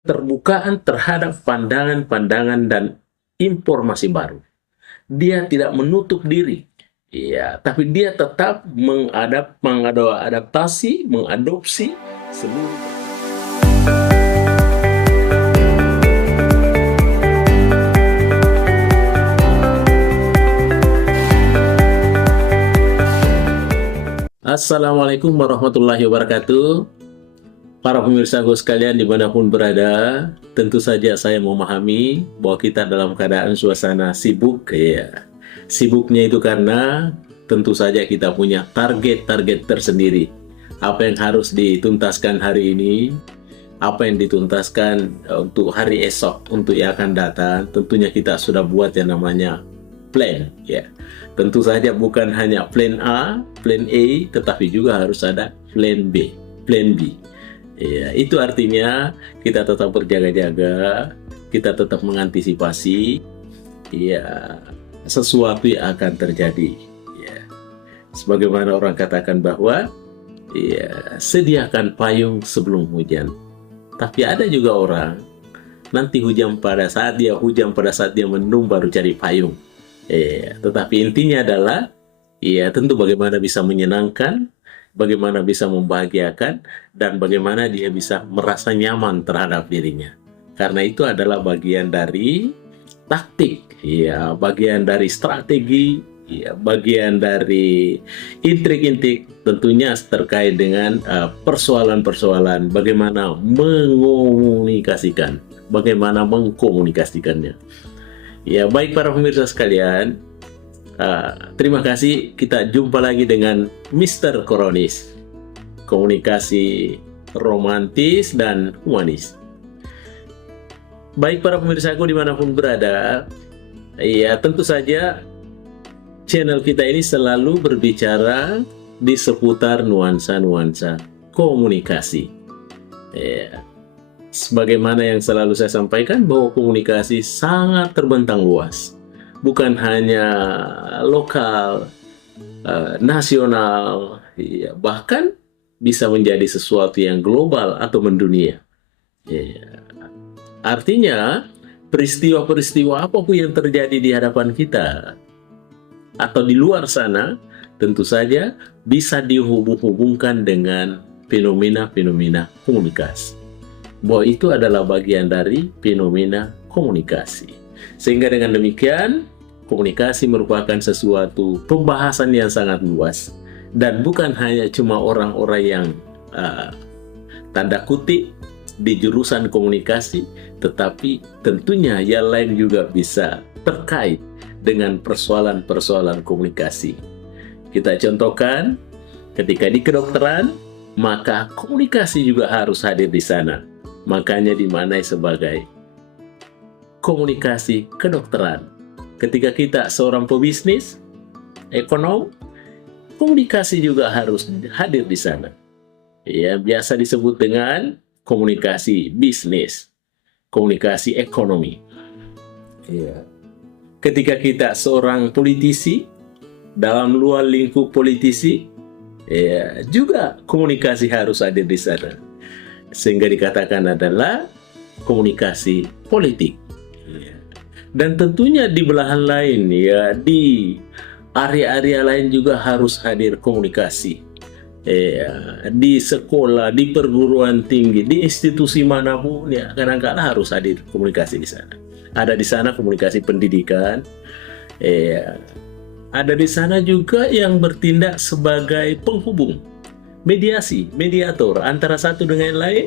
Terbukaan terhadap pandangan-pandangan dan informasi baru. Dia tidak menutup diri, ya, tapi dia tetap mengadaptasi, mengadopsi seluruh. Assalamualaikum warahmatullahi wabarakatuh. Para pemirsaku sekalian dimanapun berada, tentu saja saya memahami bahwa kita dalam keadaan suasana sibuk, ya. Sibuknya itu karena tentu saja kita punya target-target tersendiri. Apa yang harus dituntaskan hari ini, apa yang dituntaskan untuk hari esok, untuk yang akan datang, tentunya kita sudah buat yang namanya plan, ya. Tentu saja bukan hanya plan A, plan A, tetapi juga harus ada plan B, plan B. Ya, itu artinya kita tetap berjaga-jaga, kita tetap mengantisipasi, ya, sesuatu yang akan terjadi. Ya. Sebagaimana orang katakan bahwa, ya, sediakan payung sebelum hujan. Tapi ada juga orang nanti hujan pada saat dia mendung baru cari payung. Tetapi intinya adalah, ya, tentu bagaimana bisa menyenangkan, bagaimana bisa membahagiakan, dan bagaimana dia bisa merasa nyaman terhadap dirinya. Karena itu adalah bagian dari taktik, ya, bagian dari strategi, ya, bagian dari intrik-intrik tentunya terkait dengan persoalan-persoalan bagaimana mengomunikasikan, bagaimana mengkomunikasikannya. Ya, baik para pemirsa sekalian, terima kasih. Kita jumpa lagi dengan Mr. Koronis, komunikasi romantis dan humanis. Baik para pemirsaku dimanapun berada, ya, tentu saja channel kita ini selalu berbicara di seputar nuansa-nuansa komunikasi. Ya. Sebagaimana yang selalu saya sampaikan bahwa komunikasi sangat terbentang luas. Bukan hanya lokal, nasional, ya, bahkan bisa menjadi sesuatu yang global atau mendunia. Ya. Artinya, peristiwa-peristiwa apapun yang terjadi di hadapan kita atau di luar sana, tentu saja bisa dihubung-hubungkan dengan fenomena-fenomena komunikasi. Bahwa itu adalah bagian dari fenomena komunikasi. Sehingga dengan demikian, komunikasi merupakan sesuatu pembahasan yang sangat luas. Dan bukan hanya cuma orang-orang yang tanda kutip di jurusan komunikasi, tetapi tentunya yang lain juga bisa terkait dengan persoalan-persoalan komunikasi. Kita contohkan, ketika di kedokteran, maka komunikasi juga harus hadir di sana. Makanya dimaknai sebagai komunikasi kedokteran. Ketika kita seorang pebisnis, ekonom, komunikasi juga harus hadir di sana. Ya, biasa disebut dengan komunikasi bisnis, komunikasi ekonomi. Ya. Ketika kita seorang politisi, dalam luar lingkup politisi, ya, juga komunikasi harus hadir di sana. Sehingga dikatakan adalah komunikasi politik. Dan tentunya di belahan lain, ya, di area-area lain juga harus hadir komunikasi. Di sekolah, di perguruan tinggi, di institusi manapun, ya, kadang-kadang harus hadir komunikasi di sana. Ada di sana komunikasi pendidikan, ada di sana juga yang bertindak sebagai penghubung, mediasi, mediator antara satu dengan yang lain.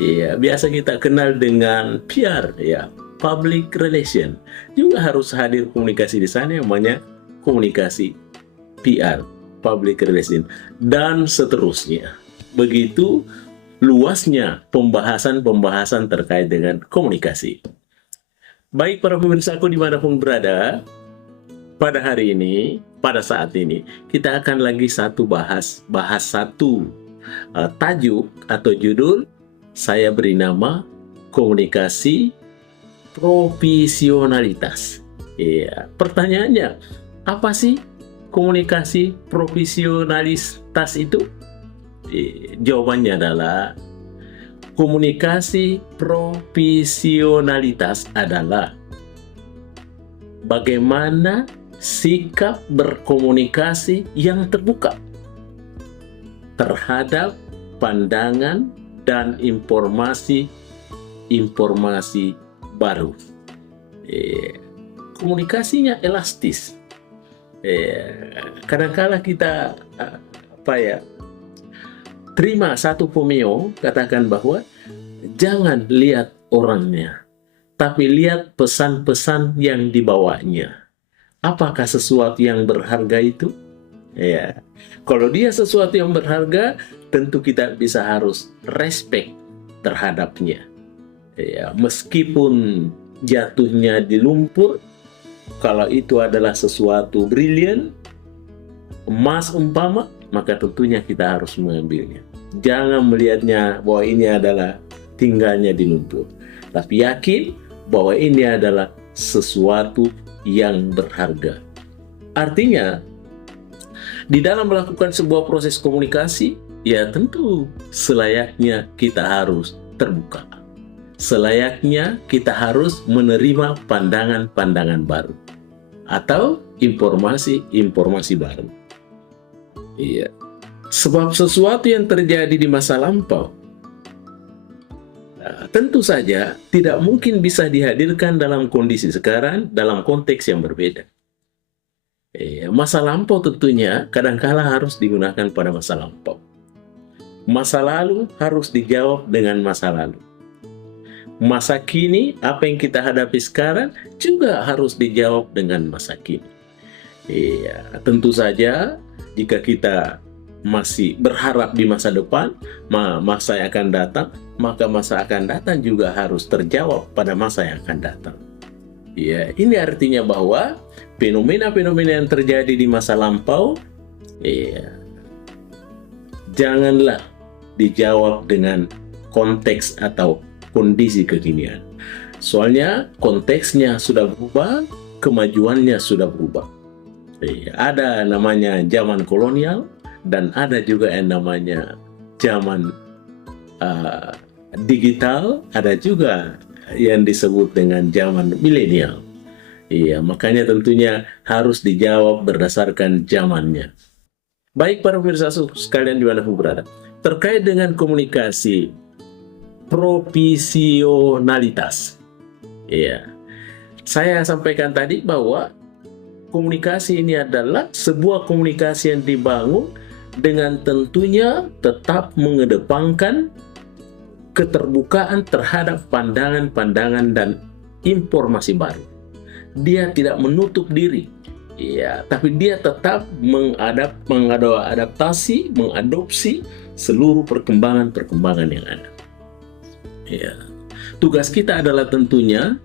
Ya, biasa kita kenal dengan PR, ya, public relation. Juga harus hadir komunikasi di sana yang namanya komunikasi PR, public relation, dan seterusnya. Begitu luasnya pembahasan-pembahasan terkait dengan komunikasi. Baik para pemirsaku dimanapun berada, pada hari ini, pada saat ini, kita akan lagi bahas satu tajuk atau judul. Saya beri nama komunikasi profesionalitas. Ya, pertanyaannya, apa sih komunikasi profesionalitas itu? Jawabannya adalah Komunikasi profesionalitas adalah bagaimana sikap berkomunikasi yang terbuka terhadap pandangan dan informasi baru. Komunikasinya elastis. Kadang-kala kita terima satu pemio katakan bahwa jangan lihat orangnya, tapi lihat pesan-pesan yang dibawanya. Apakah sesuatu yang berharga itu? Kalau dia sesuatu yang berharga, tentu kita bisa harus respect terhadapnya. Meskipun jatuhnya di lumpur, kalau itu adalah sesuatu brilian, emas umpama, maka tentunya kita harus mengambilnya. Jangan melihatnya bahwa ini adalah tinggalnya di lumpur, tapi yakin bahwa ini adalah sesuatu yang berharga. Artinya, di dalam melakukan sebuah proses komunikasi, ya tentu selayaknya kita harus terbuka. Selayaknya kita harus menerima pandangan-pandangan baru atau informasi-informasi baru. Sebab sesuatu yang terjadi di masa lampau tentu saja tidak mungkin bisa dihadirkan dalam kondisi sekarang dalam konteks yang berbeda. Masa lampau tentunya kadangkala harus digunakan pada masa lampau. Masa lalu harus dijawab dengan masa lalu. Masa kini, apa yang kita hadapi sekarang juga harus dijawab dengan masa kini. Tentu saja jika kita masih berharap di masa depan, masa yang akan datang, maka masa akan datang juga harus terjawab pada masa yang akan datang. Ini artinya bahwa fenomena-fenomena yang terjadi di masa lampau, janganlah dijawab dengan konteks atau kondisi kekinian. Soalnya konteksnya sudah berubah, kemajuannya sudah berubah. Ada namanya zaman kolonial, dan ada juga yang namanya zaman digital, ada juga yang disebut dengan zaman milenial. Makanya tentunya harus dijawab berdasarkan zamannya. Baik para pemirsa sekalian dimanapun berada, terkait dengan komunikasi profesionalitas, saya sampaikan tadi bahwa komunikasi ini adalah sebuah komunikasi yang dibangun dengan tentunya tetap mengedepankan keterbukaan terhadap pandangan-pandangan dan informasi baru. Dia tidak menutup diri, tapi dia tetap mengadopsi seluruh perkembangan yang ada. Tugas kita adalah tentunya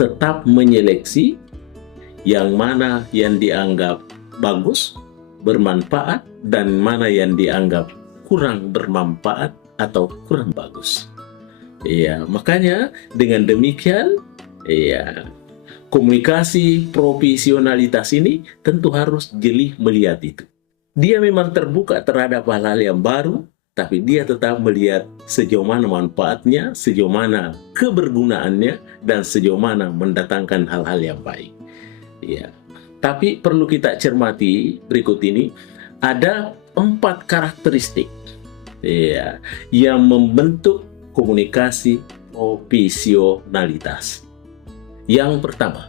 tetap menyeleksi yang mana yang dianggap bagus, bermanfaat, dan mana yang dianggap kurang bermanfaat atau kurang bagus. Makanya dengan demikian, komunikasi profesionalitas ini tentu harus jeli melihat itu. Dia memang terbuka terhadap hal-hal yang baru, tapi dia tetap melihat sejauh mana manfaatnya, sejauh mana kebergunaannya, dan sejauh mana mendatangkan hal-hal yang baik. Tapi perlu kita cermati berikut ini, ada 4 karakteristik yang membentuk komunikasi profesionalitas. Yang pertama,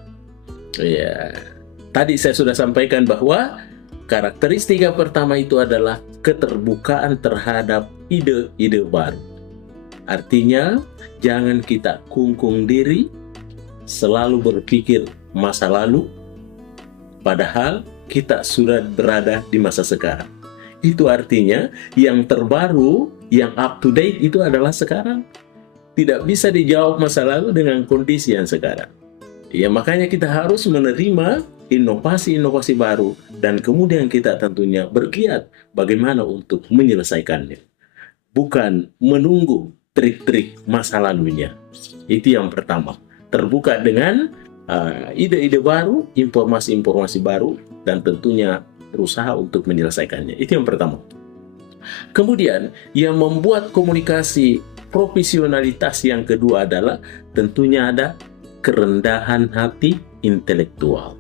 tadi saya sudah sampaikan bahwa karakteristik yang pertama itu adalah keterbukaan terhadap ide-ide baru. Artinya, jangan kita kungkung diri, selalu berpikir masa lalu, padahal kita sudah berada di masa sekarang. Itu artinya yang terbaru, yang up to date itu adalah sekarang. Tidak bisa dijawab masa lalu dengan kondisi yang sekarang. Makanya kita harus menerima inovasi-inovasi baru, dan kemudian kita tentunya bergiat bagaimana untuk menyelesaikannya. Bukan menunggu trik-trik masa lalunya. Itu yang pertama. Terbuka dengan ide-ide baru, informasi-informasi baru, dan tentunya berusaha untuk menyelesaikannya. Itu yang pertama. Kemudian, yang membuat komunikasi Profesionalitas yang kedua adalah tentunya ada kerendahan hati intelektual.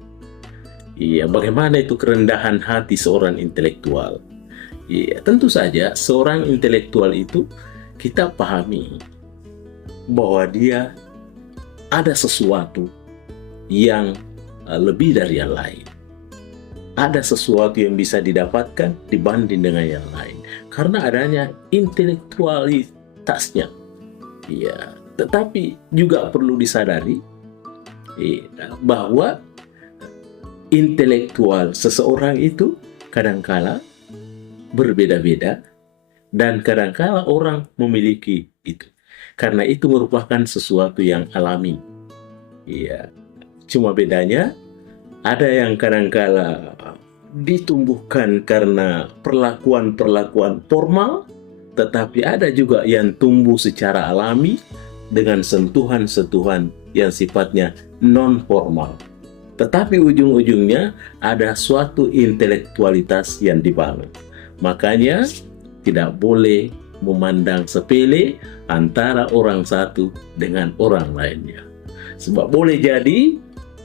Iya, bagaimana itu kerendahan hati seorang intelektual? Iya, tentu saja seorang intelektual itu kita pahami bahwa dia ada sesuatu yang lebih dari yang lain. Ada sesuatu yang bisa didapatkan dibanding dengan yang lain karena adanya intelektualitasnya. Iya, tetapi juga perlu disadari bahwa intelektual seseorang itu kadangkala berbeda-beda dan kadangkala orang memiliki itu. Karena itu merupakan sesuatu yang alami. Iya, cuma bedanya ada yang kadangkala ditumbuhkan karena perlakuan-perlakuan formal, tetapi ada juga yang tumbuh secara alami dengan sentuhan-sentuhan yang sifatnya non-formal. Tetapi ujung-ujungnya ada suatu intelektualitas yang dibangun. Makanya tidak boleh memandang sepele antara orang satu dengan orang lainnya. Sebab boleh jadi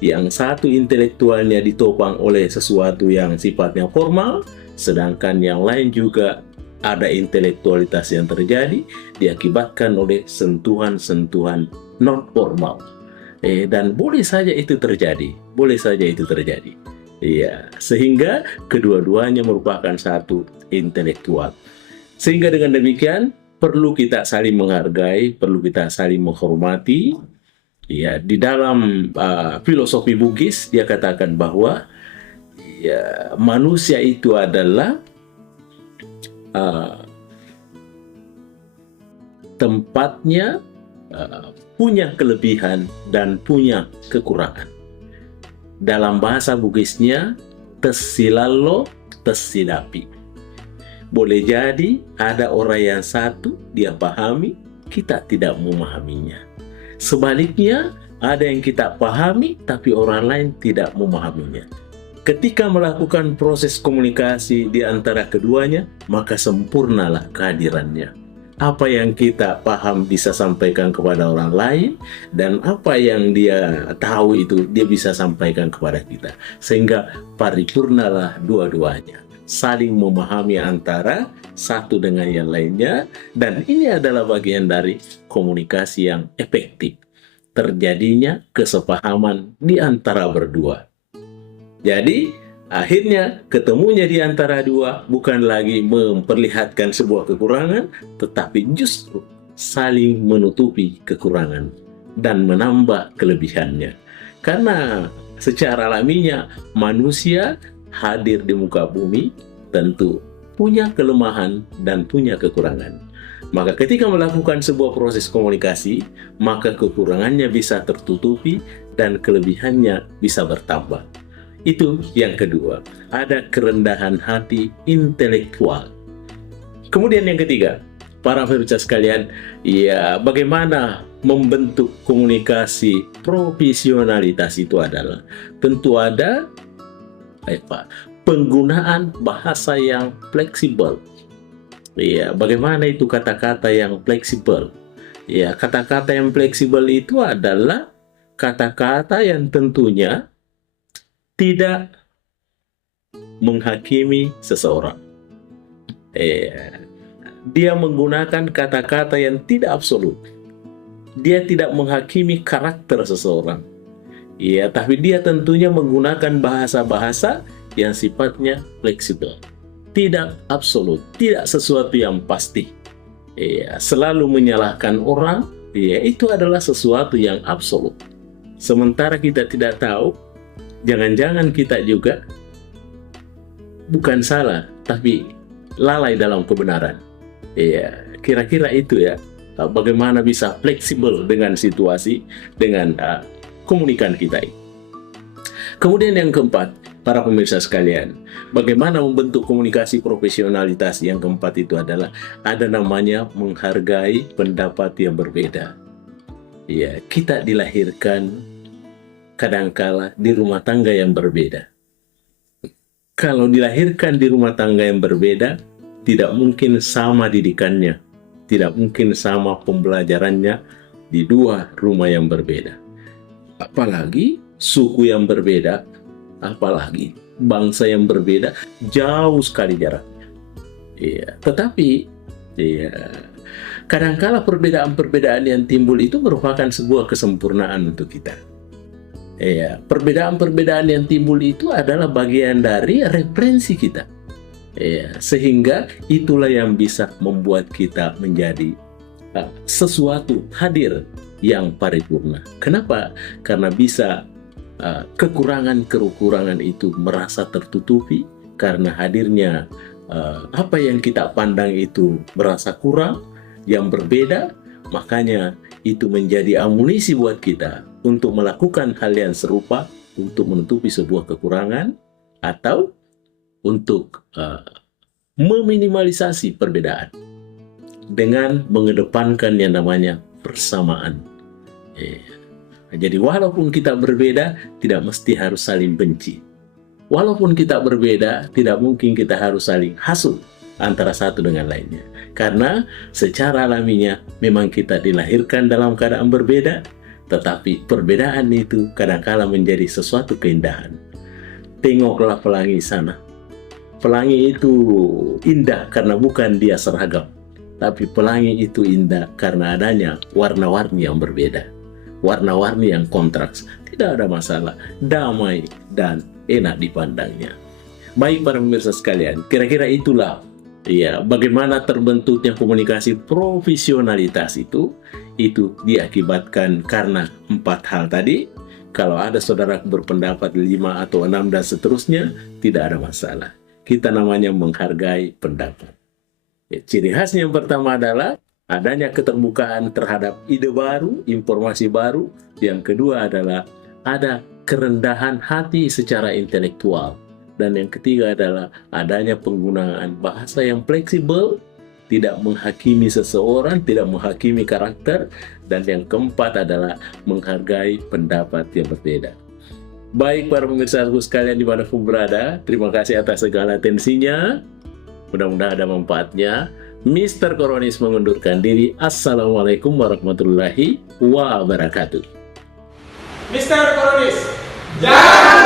yang satu intelektualnya ditopang oleh sesuatu yang sifatnya formal, sedangkan yang lain juga ada intelektualitas yang terjadi diakibatkan oleh sentuhan-sentuhan non-formal. Dan boleh saja itu terjadi, boleh saja itu terjadi. Iya, sehingga kedua-duanya merupakan satu intelektual. Sehingga dengan demikian perlu kita saling menghargai, perlu kita saling menghormati. Ya, di dalam filosofi Bugis dia katakan bahwa ya, manusia itu adalah tempatnya punya kelebihan dan punya kekurangan. Dalam bahasa Bugisnya tesilallo tesidapi. Boleh jadi ada orang yang satu dia pahami, kita tidak memahaminya. Sebaliknya, ada yang kita pahami, tapi orang lain tidak memahaminya. Ketika melakukan proses komunikasi di antara keduanya, maka sempurnalah kehadirannya. Apa yang kita paham bisa sampaikan kepada orang lain, dan apa yang dia tahu itu dia bisa sampaikan kepada kita. Sehingga paripurnalah dua-duanya. Saling memahami antara satu dengan yang lainnya, dan ini adalah bagian dari komunikasi yang efektif. Terjadinya kesepahaman di antara berdua. Jadi, akhirnya ketemunya di antara dua bukan lagi memperlihatkan sebuah kekurangan, tetapi justru saling menutupi kekurangan dan menambah kelebihannya. Karena secara alaminya manusia hadir di muka bumi tentu punya kelemahan dan punya kekurangan. Maka ketika melakukan sebuah proses komunikasi, maka kekurangannya bisa tertutupi dan kelebihannya bisa bertambah. Itu yang kedua, ada kerendahan hati intelektual. Kemudian yang ketiga, para pemirsa sekalian, ya bagaimana membentuk komunikasi profesionalitas itu adalah tentu ada penggunaan bahasa yang fleksibel. Ya, bagaimana itu kata-kata yang fleksibel? Ya, kata-kata yang fleksibel itu adalah kata-kata yang tentunya tidak menghakimi seseorang. Dia menggunakan kata-kata yang tidak absolut. Dia tidak menghakimi karakter seseorang. Ya, tapi dia tentunya menggunakan bahasa-bahasa yang sifatnya fleksibel. Tidak absolut, tidak sesuatu yang pasti. Ya, selalu menyalahkan orang, ya itu adalah sesuatu yang absolut. Sementara kita tidak tahu, jangan-jangan kita juga bukan salah, tapi lalai dalam kebenaran. Ya, kira-kira itu ya. Bagaimana bisa fleksibel dengan situasi, dengan komunikan kita ini. Kemudian yang keempat, para pemirsa sekalian, bagaimana membentuk komunikasi profesionalitas yang keempat itu adalah ada namanya menghargai pendapat yang berbeda. Ya, kita dilahirkan kadangkala di rumah tangga yang berbeda. Kalau dilahirkan di rumah tangga yang berbeda, tidak mungkin sama didikannya, tidak mungkin sama pembelajarannya di dua rumah yang berbeda. Apalagi suku yang berbeda, apalagi bangsa yang berbeda, jauh sekali jaraknya. Iya, tetapi kadangkala perbedaan-perbedaan yang timbul itu merupakan sebuah kesempurnaan untuk kita. Iya, perbedaan-perbedaan yang timbul itu adalah bagian dari referensi kita. Iya, sehingga itulah yang bisa membuat kita menjadi sesuatu hadir yang paripurna. Kenapa? Karena bisa kekurangan-kekurangan itu merasa tertutupi karena hadirnya apa yang kita pandang itu merasa kurang, yang berbeda, makanya itu menjadi amunisi buat kita untuk melakukan hal yang serupa untuk menutupi sebuah kekurangan atau untuk meminimalisasi perbedaan dengan mengedepankan yang namanya persamaan. Jadi walaupun kita berbeda, tidak mesti harus saling benci. Walaupun kita berbeda, tidak mungkin kita harus saling hasut antara satu dengan lainnya. Karena secara alaminya memang kita dilahirkan dalam keadaan berbeda, tetapi perbedaan itu kadangkala menjadi sesuatu keindahan. Tengoklah pelangi sana. Pelangi itu indah karena bukan dia seragam, tapi pelangi itu indah karena adanya warna-warni yang berbeda. Warna-warni yang kontras, tidak ada masalah, damai dan enak dipandangnya. Baik para pemirsa sekalian, kira-kira itulah bagaimana terbentuknya komunikasi profesionalitas itu diakibatkan karena 4 hal tadi. Kalau ada saudara berpendapat 5 atau 6 dan seterusnya, tidak ada masalah. Kita namanya menghargai pendapat. Ciri khasnya yang pertama adalah adanya keterbukaan terhadap ide baru, informasi baru. Yang kedua adalah ada kerendahan hati secara intelektual. Dan yang ketiga adalah adanya penggunaan bahasa yang fleksibel, tidak menghakimi seseorang, tidak menghakimi karakter. Dan yang keempat adalah menghargai pendapat yang berbeda. Baik para pemirsa sekalian dimanapun berada, terima kasih atas segala atensinya. Mudah-mudahan ada manfaatnya. Mr. Koronis mengundurkan diri. Assalamualaikum warahmatullahi wabarakatuh. Mr. Koronis, jangan